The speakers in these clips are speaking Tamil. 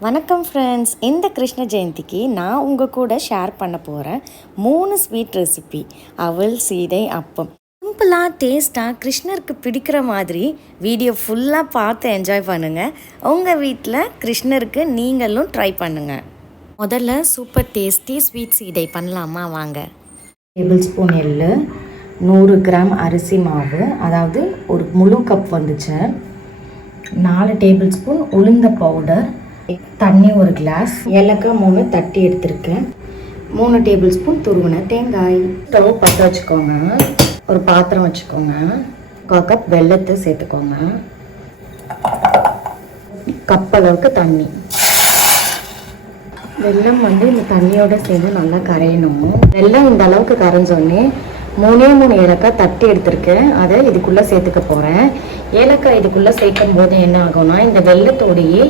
வணக்கம் ஃப்ரெண்ட்ஸ் இந்த கிருஷ்ண ஜெயந்திக்கு நான் உங்கள் கூட ஷேர் பண்ண போகிறேன் மூணு ஸ்வீட் ரெசிபி அவள் சீடை அப்பம். சிம்பிளாக டேஸ்ட்டாக கிருஷ்ணருக்கு பிடிக்கிற மாதிரி வீடியோ ஃபுல்லாக பார்த்து என்ஜாய் பண்ணுங்கள் உங்கள் வீட்டில் கிருஷ்ணருக்கு நீங்களும் ட்ரை பண்ணுங்கள் முதல்ல சூப்பர் டேஸ்டி ஸ்வீட் சீடை பண்ணலாமா? வாங்க. டேபிள் ஸ்பூன் எள்ளு நூறு கிராம் அரிசி மாவு அதாவது ஒரு முழு கப் வந்துச்சு. நாலு டேபிள் ஸ்பூன் உளுந்த பவுடர் தண்ணி ஒரு கிளாஸ் ஏலக்காய் மூணு தட்டி எடுத்திருக்கேன். மூணு டேபிள் ஸ்பூன் துருவின தேங்காய். ஸ்டவ் பற்ற வச்சுக்கோங்க. ஒரு பாத்திரம் வச்சுக்கோங்க. கால் கப் வெல்லத்தை சேர்த்துக்கோங்க. கப் அளவுக்கு தண்ணி. வெல்லம் வந்து இந்த தண்ணியோட சேர்ந்து நல்லா கரையணும். வெல்லம் இந்த அளவுக்கு கரைஞ்சோடனே மூணே மூணு ஏலக்காய் தட்டி எடுத்திருக்கேன். அதை இதுக்குள்ளே சேர்த்துக்க போகிறேன் ஏலக்காய் இதுக்குள்ளே சேர்க்கும் போது என்ன ஆகும்னா இந்த வெள்ளத்தோடையே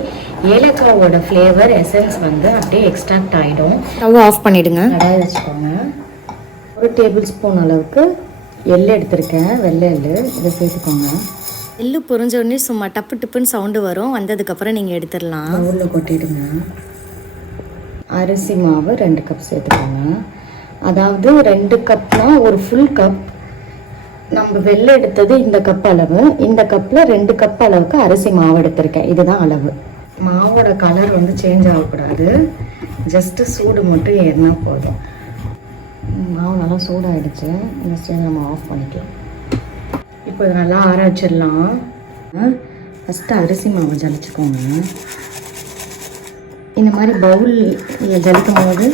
ஏலக்காவோட ஃப்ளேவர் எசன்ஸ் வந்து அப்படியே எக்ஸ்ட்ராக்ட் ஆகிடும் ஸ்டவ் ஆஃப் பண்ணிவிடுங்க கடாய் வச்சுக்கோங்க. ஒரு டேபிள் ஸ்பூன் அளவுக்கு எள்ளு எடுத்திருக்கேன். வெள்ளை எள்ளு. இதை சேர்த்துக்கோங்க. எள்ளு பொரிஞ்ச உடனே சும்மா டப்பு டிப்புன்னு சவுண்டு வரும். வந்ததுக்கப்புறம் நீங்கள் எடுத்துடலாம். பவுலில் கொட்டிடுங்க. அரிசி மாவு ரெண்டு கப் சேர்த்துக்கோங்க. அதாவது ரெண்டு கப்னா ஒரு ஃபுல் கப் நம்ம வெள்ளை எடுத்தது இந்த கப் அளவு. இந்த கப்பில் ரெண்டு கப் அளவுக்கு அரிசி மாவு எடுத்திருக்கேன். இதுதான் அளவு. மாவோட கலர் வந்து சேஞ்ச் ஆகக்கூடாது. ஜஸ்ட்டு சூடு மட்டும் ஏறினா போதும். மாவு நல்லா சூடாகிடுச்சு இந்த ஸ்டேஜ் நம்ம ஆஃப் பண்ணிக்கலாம். இப்போ இதை நல்லா ஆற வச்சிடலாம் ஃபஸ்ட்டு அரிசி மாவு ஜலிச்சுக்கோங்க. இந்த மாதிரி பவுல் ஜலிக்கும் போது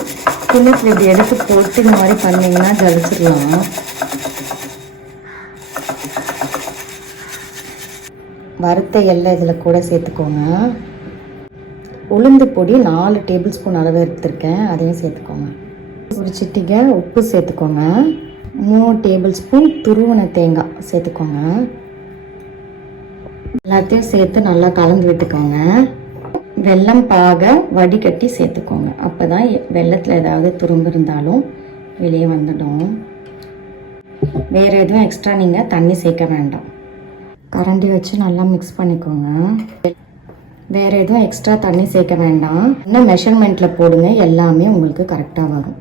சின்ன இப்படி எடுத்து போட்டு இந்த மாதிரி பண்ணிங்கன்னா ஜலிச்சிடலாம். வறுத்த எல்லாம் இதில் கூட சேர்த்துக்கோங்க. உளுந்து பொடி நாலு டேபிள் ஸ்பூன் அளவு எடுத்திருக்கேன் அதையும் சேர்த்துக்கோங்க. ஒரு சிட்டிகை உப்பு சேர்த்துக்கோங்க. மூணு டேபிள் ஸ்பூன் துருவன தேங்காய் சேர்த்துக்கோங்க. எல்லாத்தையும் சேர்த்து நல்லா கலந்து விட்டுக்கோங்க. வெல்லம் பாக வடிகட்டி சேர்த்துக்கோங்க. அப்போ தான் வெள்ளத்தில் ஏதாவது துரும்பு இருந்தாலும் வெளியே வந்துடும். வேறு எதுவும் எக்ஸ்ட்ரா நீங்கள் தண்ணி சேர்க்க வேண்டாம். கரண்டி வச்சு நல்லா மிக்ஸ் பண்ணிக்கோங்க. வேறு எதுவும் எக்ஸ்ட்ரா தண்ணி சேர்க்க வேண்டாம். இன்னும் மெஷர்மெண்ட்டில் போடுங்க எல்லாமே உங்களுக்கு கரெக்டாக வரும்.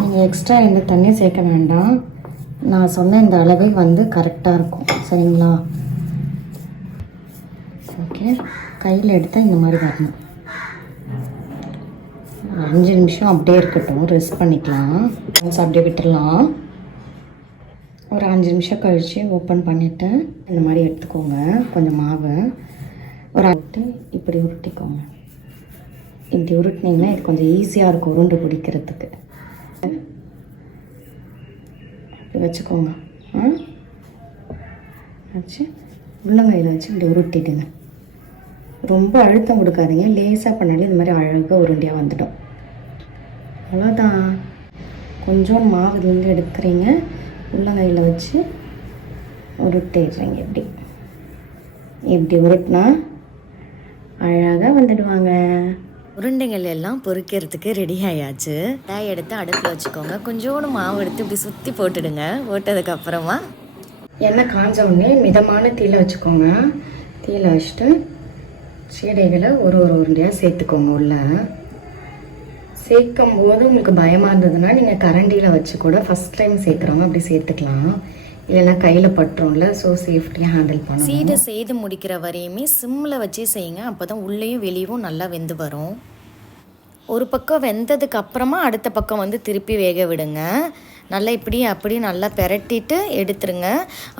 நீங்கள் எக்ஸ்ட்ரா எந்த தண்ணியும் சேர்க்க வேண்டாம். நான் சொன்ன இந்த அளவே வந்து கரெக்டாக இருக்கும். சரிங்களா? ஓகே. கையில் எடுத்தால் இந்த மாதிரி வரணும். அஞ்சு நிமிஷம் அப்படியே இருக்கட்டும். ரெஸ்ட் பண்ணிக்கலாம். Once அப்படியே விட்டுடலாம் ஒரு அஞ்சு நிமிஷம் கழித்து ஓப்பன் பண்ணிவிட்டு இந்த மாதிரி எடுத்துக்கோங்க. கொஞ்சம் மாவு. ஒரு அட்டு இப்படி உருட்டிக்கோங்க. இப்படி உருட்டினீங்கன்னா இது கொஞ்சம் ஈஸியாக இருக்கும் உருண்டு பிடிக்கிறதுக்கு. இப்படி வச்சுக்கோங்க. ஆ? வச்சு உள்ளங்கையில் வச்சு இப்படி உருட்டிடுங்க. ரொம்ப அழுத்தம் கொடுக்காதீங்க. லேசாக பண்ணாலே இந்த மாதிரி அழகாக உருண்டையாக வந்துடும். அவ்வளோதான் கொஞ்சம் மாவு இதுலேருந்து எடுக்கிறீங்க உள்ளங்கையில் வச்சு உருட்டிடுறீங்க இப்படி இப்படி உருட்டினா அழகாக வந்துடுவாங்க. உருண்டைகள் எல்லாம் பொரிக்கிறதுக்கு ரெடி ஆயாச்சு. கடாய் எடுத்து அடுப்பில் வச்சுக்கோங்க. கொஞ்சோண்டு மாவு எடுத்து இப்படி சுற்றி போட்டுடுங்க. போட்டதுக்கு அப்புறமா எண்ணெய் காஞ்ச உடனே மிதமான தீயில வச்சுக்கோங்க. தீயில வச்சுட்டு சீடைகளை ஒரு ஒரு உருண்டையாக சேர்த்துக்கோங்க உள்ள. சேர்க்கும் போது உங்களுக்கு பயமாக இருந்ததுன்னா நீங்கள் கரண்டியில் வச்சு கூட ஃபஸ்ட் டைம் சேர்க்குறவங்க அப்படி சேர்த்துக்கலாம். இல்லைன்னா கையில் பட்டுரும்ல ஸோ சேஃப்டியாக ஹேண்டில் பண்ணணும். சீடை செய்து முடிக்கிற வரையுமே சிம்மில் வச்சு செய்யுங்க அப்போ தான் உள்ளேயும் வெளியும் நல்லா வெந்து வரும். ஒரு பக்கம் வெந்ததுக்கு அப்புறமா அடுத்த பக்கம் வந்து திருப்பி வேக விடுங்க. நல்லா இப்படி அப்படி நல்லா பெரட்டிட்டு எடுத்துருங்க.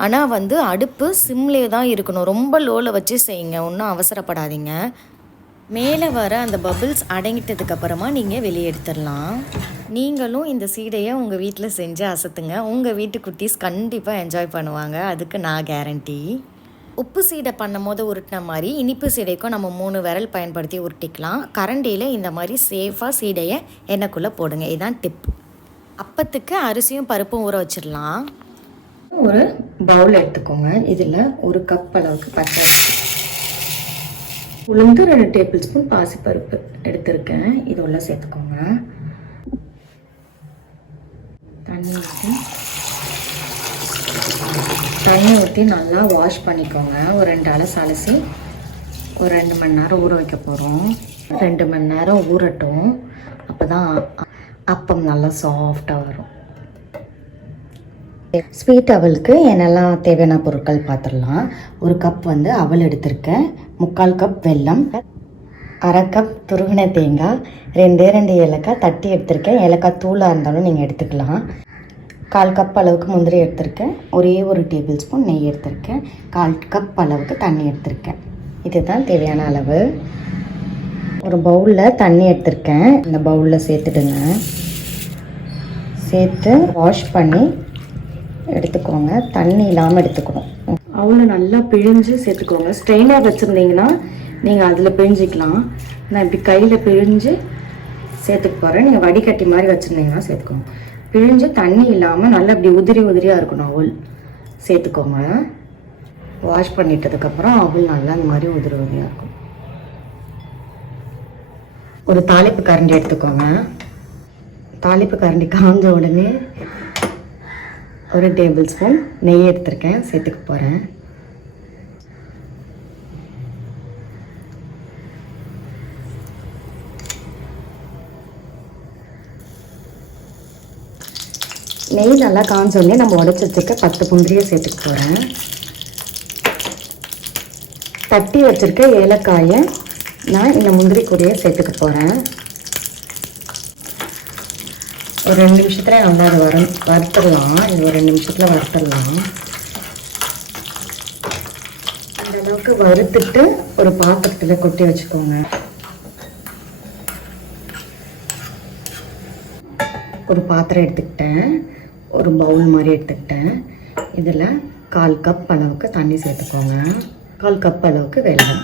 ஆனால் வந்து அடுப்பு சிம்லேயே தான் இருக்கணும். ரொம்ப லோவில் வச்சு செய்யுங்க. ஒன்றும் அவசரப்படாதீங்க. மேலே வர அந்த பபிள்ஸ் அடங்கிட்டதுக்கப்புறமா நீங்கள் வெளியே எடுத்துடலாம். நீங்களும் இந்த சீடையை உங்கள் வீட்டில் செஞ்சு அசத்துங்க. உங்கள் வீட்டு குட்டீஸ் கண்டிப்பாக என்ஜாய் பண்ணுவாங்க. அதுக்கு நான் கேரண்டி உப்பு சீடை பண்ணும் போது உருட்டின மாதிரி இனிப்பு சீடைக்கும் நம்ம மூணு விரல் பயன்படுத்தி உருட்டிக்கலாம். கரண்டியில் இந்த மாதிரி சேஃபாக சீடையை எண்ணெய்க்குள்ளே போடுங்க. இதுதான் டிப் அப்பத்துக்கு அரிசியும் பருப்பும் ஊற வச்சிடலாம். ஒரு பவுல் எடுத்துக்கோங்க. இதில் ஒரு கப் அளவுக்கு பச்சை உளுந்து ரெண்டு டேபிள் ஸ்பூன் பாசிப்பருப்பு எடுத்திருக்கேன். இது உள்ள சேர்த்துக்கோங்க. தண்ணி ஊற்றி தண்ணி ஊற்றி நல்லா வாஷ் பண்ணிக்கோங்க. ஒரு ரெண்டு அலசு அலசி ஒரு ரெண்டு மணி நேரம் ஊற வைக்க போகிறோம் ரெண்டு மணி நேரம் ஊறட்டும். அப்போ தான் அப்பம் நல்லா சாஃப்டாக வரும். ஸ்வீட் அவலுக்கு என்னெல்லாம் தேவையான பொருட்கள் பார்த்துடலாம் ஒரு கப் வந்து அவல் எடுத்திருக்கேன். முக்கால் கப் வெல்லம் அரை கப் துருவின தேங்காய் ரெண்டே ரெண்டு ஏலக்காய் தட்டி எடுத்திருக்கேன். ஏலக்காய் தூளாக இருந்தாலும் நீங்கள் எடுத்துக்கலாம். கால் கப் அளவுக்கு முந்திரி எடுத்திருக்கேன். ஒரே ஒரு டேபிள் ஸ்பூன் நெய் எடுத்திருக்கேன். கால் கப் அளவுக்கு தண்ணி எடுத்திருக்கேன். இதுதான் தேவையான அளவு. ஒரு பவுலில் தண்ணி எடுத்திருக்கேன். இந்த பவுலில் சேர்த்துடுங்க. சேர்த்து வாஷ் பண்ணி எடுத்துக்கோங்க. தண்ணி இல்லாமல் எடுத்துக்கணும். அவ்வளோ நல்லா பிழிஞ்சு சேர்த்துக்கோங்க. ஸ்ட்ரெயினர் வச்சுருந்தீங்கன்னா நீங்கள் அதில் பிழிஞ்சிக்கலாம். நான் இப்படி கையில் பிழிஞ்சு சேர்த்துக்க போகிறேன் நீங்கள் வடிகட்டி மாதிரி வச்சுருந்தீங்கன்னா சேர்த்துக்கோங்க. பிழிஞ்சு தண்ணி இல்லாமல் நல்லா இப்படி உதிரி உதிரியாக இருக்கணும் அவள் சேர்த்துக்கோங்க. வாஷ் பண்ணிட்டதுக்கப்புறம் அவள் நல்லா இந்த மாதிரி உதிரி உதிரியாக இருக்கும். ஒரு தாளிப்பு கரண்டி எடுத்துக்கோங்க. தாளிப்பு கரண்டி காஞ்ச உடனே ஒரு டேபிள் ஸ்பூன் நெய் எடுத்திருக்கேன் சேர்த்துக்க போகிறேன் நெய் நல்லா காஞ்ச உடனே நம்ம உடச்சி வச்சுருக்க பத்து புந்திரியை சேர்த்துக்க போகிறேன் தட்டி வச்சுருக்க ஏலக்காயை நான் இந்த முந்திரி கூடையை சேர்த்துக்க போகிறேன் ஒரு ரெண்டு நிமிஷத்துல நல்லா அதை வர வறுத்துடலாம். இது ஒரு ரெண்டு நிமிஷத்தில் வறுத்துடலாம். அந்த அளவுக்கு வறுத்துட்டு ஒரு பாத்திரத்தில் கொட்டி வச்சுக்கோங்க. ஒரு பாத்திரம் எடுத்துக்கிட்டேன். ஒரு பவுல் மாதிரி எடுத்துக்கிட்டேன். இதில் கால் கப் அளவுக்கு தண்ணி சேர்த்துக்கோங்க. கால் கப் அளவுக்கு வெள்ளம்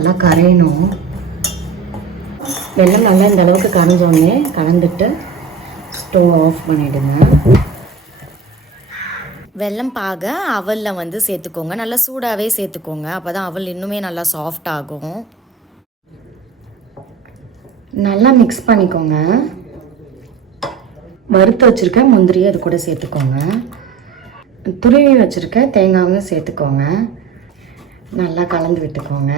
நல்லா கரையணும். வெல்லம் நல்லா இந்த அளவுக்கு கரைஞ்சோடனே கலந்துட்டு ஸ்டவ் ஆஃப் பண்ணிவிடுங்க வெல்லம் பாக அவலில் வந்து சேர்த்துக்கோங்க. நல்லா சூடாகவே சேர்த்துக்கோங்க. அப்போ தான் அவல் இன்னுமே நல்லா சாஃப்ட் ஆகும். நல்லா மிக்ஸ் பண்ணிக்கோங்க. வறுத்து வச்சுருக்க முந்திரியை அது கூட சேர்த்துக்கோங்க. துருவி வச்சுருக்க தேங்காயும் சேர்த்துக்கோங்க. நல்லா கலந்து விட்டுக்கோங்க.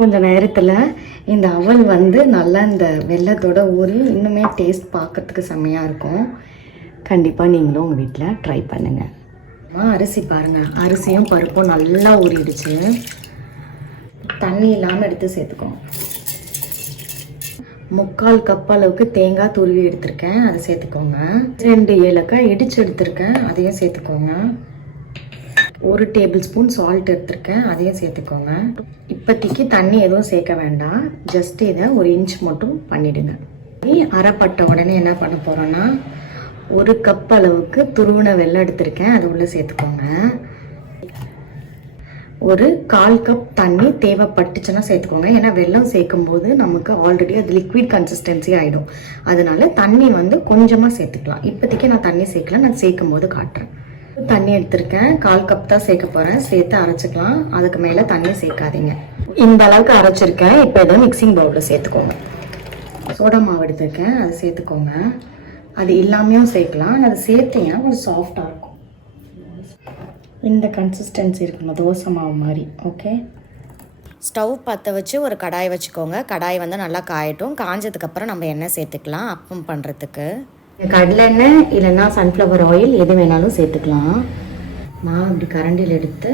கொஞ்ச நேரத்தில் இந்த அவல் வந்து நல்லா இந்த வெள்ளத்தோட ஊறி இன்னுமே டேஸ்ட் பார்க்கறதுக்கு செம்மையாக இருக்கும். கண்டிப்பாக நீங்களும் உங்கள் வீட்டில் ட்ரை பண்ணுங்கள் அரிசி பாருங்கள் அரிசியும் பருப்பும் நல்லா ஊறிடுச்சு. தண்ணி இல்லாமல் எடுத்து சேர்த்துக்கோங்க. முக்கால் கப் அளவுக்கு தேங்காய் துருவி எடுத்திருக்கேன். அதை சேர்த்துக்கோங்க. ரெண்டு ஏலக்காய் இடிச்சு எடுத்திருக்கேன். அதையும் சேர்த்துக்கோங்க. ஒரு டேபிள் ஸ்பூன் சால்ட் எடுத்திருக்கேன் அதையும் சேர்த்துக்கோங்க. இப்போதைக்கு தண்ணி எதுவும் சேர்க்க வேண்டாம். ஜஸ்ட் இதை ஒரு இன்ச் மட்டும் பண்ணிடுங்க. அரைப்பட்ட உடனே என்ன பண்ண போகிறோன்னா ஒரு கப் அளவுக்கு துருவின வெல்லம் எடுத்திருக்கேன் அது உள்ளே சேர்த்துக்கோங்க. ஒரு கால் கப் தண்ணி தேவைப்பட்டுச்சுன்னா சேர்த்துக்கோங்க. ஏன்னா வெள்ளம் சேர்க்கும் போது நமக்கு ஆல்ரெடி அது லிக்விட் கன்சிஸ்டன்சி ஆகிடும் அதனால தண்ணி வந்து கொஞ்சமாக சேர்த்துக்கலாம். இப்போதைக்கு நான் தண்ணி சேர்க்கல நான் சேர்க்கும் போது காட்டுறேன். தண்ணி எடுத்திருக்கேன். கால் கப் தான் சேர்க்க போகிறேன் சேர்த்து அரைச்சிக்கலாம். அதுக்கு மேலே தண்ணி சேர்க்காதீங்க. இந்த அளவுக்கு அரைச்சிருக்கேன். இப்போ இதை மிக்சிங் பவுலில் சேர்த்துக்கோங்க. சோடா மாவு எடுத்திருக்கேன். அதை சேர்த்துக்கோங்க. அது இல்லாமையும் சேர்க்கலாம். அது சேர்த்தீங்கன்னா கொஞ்சம் சாஃப்டாக இருக்கும். இந்த கன்சிஸ்டன்சி இருக்கணும் தோசை மாவு மாதிரி. ஓகே ஸ்டவ் பற்ற வச்சு ஒரு கடாய் வச்சுக்கோங்க. கடாய் வந்து நல்லா காயட்டும். காஞ்சதுக்கப்புறம் நம்ம எண்ணெய் சேர்த்துக்கலாம். அப்பம் பண்ணுறதுக்கு கடலெண்ணெய் இல்லைன்னா சன்ஃப்ளவர் ஆயில் எது வேணாலும் சேர்த்துக்கலாம். மாவு இப்படி கரண்டியில் எடுத்து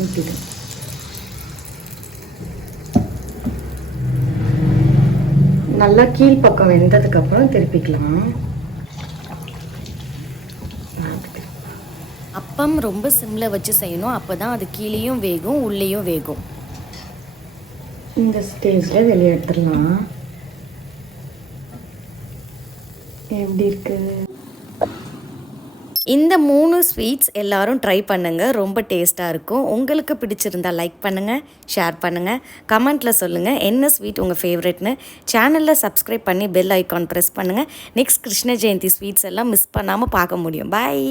ஊற்றிடும் நல்லா கீழ்ப்பக்கம் வெந்ததுக்கப்புறம் திருப்பிக்கலாம். அப்பம் ரொம்ப சிம்மில் வச்சு செய்யணும். அப்போ தான் அது கீழேயும் வேகும் உள்ளேயும் வேகும். இந்த ஸ்டேஜில் வெளியே எடுத்துடலாம். எப்படி இருக்கு? இந்த மூணு ஸ்வீட்ஸ் எல்லாரும் ட்ரை பண்ணுங்கள் ரொம்ப டேஸ்ட்டாக இருக்கும். உங்களுக்கு பிடிச்சிருந்தா லைக் பண்ணுங்கள் ஷேர் பண்ணுங்கள் கமெண்ட்டில் சொல்லுங்கள் என்ன ஸ்வீட் உங்கள் ஃபேவரெட்னு சேனலில் சப்ஸ்கிரைப் பண்ணி பெல் ஐக்கான் ப்ரெஸ் பண்ணுங்கள் நெக்ஸ்ட் கிருஷ்ண ஜெயந்தி ஸ்வீட்ஸ் எல்லாம் மிஸ் பண்ணாமல் பார்க்க முடியும். பாய்